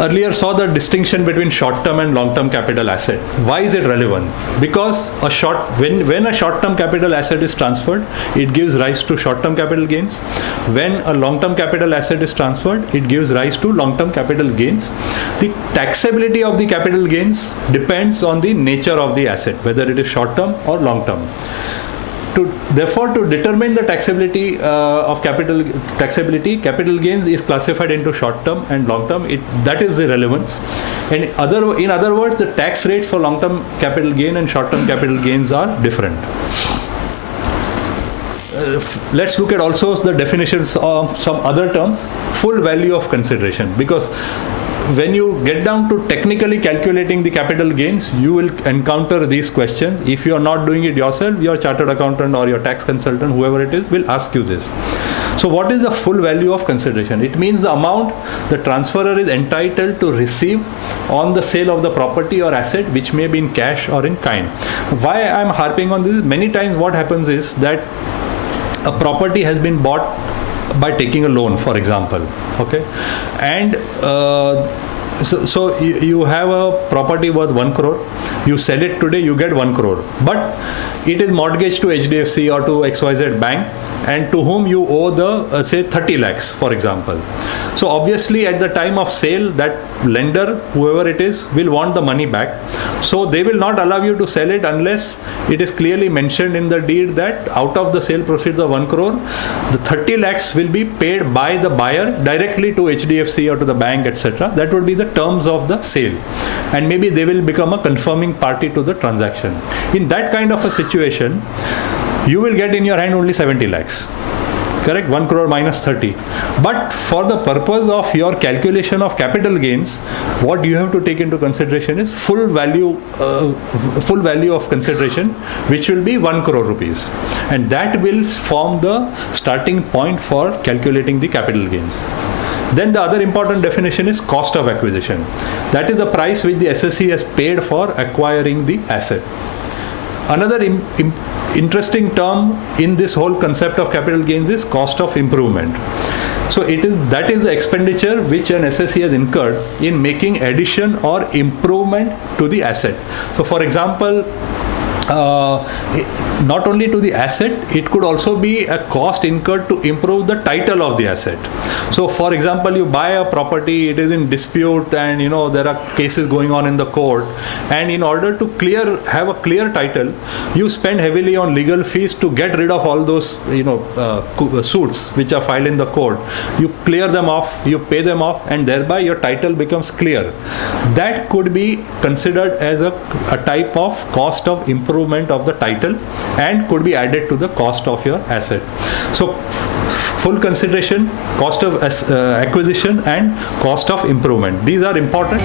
earlier saw the distinction between short-term and long-term capital asset. Why is it relevant? Because when a short-term capital asset is transferred, it gives rise to short-term capital gains. When a long-term capital asset is transferred, it gives rise to long-term capital gains. The taxability of the capital gains depends on the nature of the asset, whether it is short-term or long-term. Therefore, to determine the taxability of capital gains is classified into short-term and long-term. That is the relevance. And in other words, the tax rates for long-term capital gain and short-term capital gains are different. Let's look at also the definitions of some other terms. Full value of consideration, because when you get down to technically calculating the capital gains, you will encounter these questions. If you are not doing it yourself, your chartered accountant or your tax consultant, whoever it is, will ask you this. So what is the full value of consideration? It means the amount the transferor is entitled to receive on the sale of the property or asset, which may be in cash or in kind. Why I am harping on this? Many times what happens is that a property has been bought by taking a loan, for example, okay, and so you have a property worth 1 crore, you sell it today, you get 1 crore, but it is mortgaged to HDFC or to XYZ bank, and to whom you owe the say 30 lakhs, for example. So obviously at the time of sale, that lender, whoever it is, will want the money back. So they will not allow you to sell it unless it is clearly mentioned in the deed that out of the sale proceeds of 1 crore, the 30 lakhs will be paid by the buyer directly to HDFC or to the bank, etc. That would be the terms of the sale. And maybe they will become a confirming party to the transaction. In that kind of a situation, you will get in your hand only 70 lakhs. Correct? 1 crore minus 30. But for the purpose of your calculation of capital gains, what you have to take into consideration is full value of consideration, which will be 1 crore rupees. And that will form the starting point for calculating the capital gains. Then the other important definition is cost of acquisition. That is the price which the SSE has paid for acquiring the asset. Another interesting term in this whole concept of capital gains is cost of improvement. So that is the expenditure which an SSE has incurred in making addition or improvement to the asset. So for example, not only to the asset, it could also be a cost incurred to improve the title of the asset. So for example, you buy a property, it is in dispute, and there are cases going on in the court, and in order to have a clear title, you spend heavily on legal fees to get rid of all those suits which are filed in the court. You clear them off, you pay them off, and thereby your title becomes clear. That could be considered as a type of cost of improvement of the title, and could be added to the cost of your asset. So full consideration, cost of acquisition, and cost of improvement. These are important.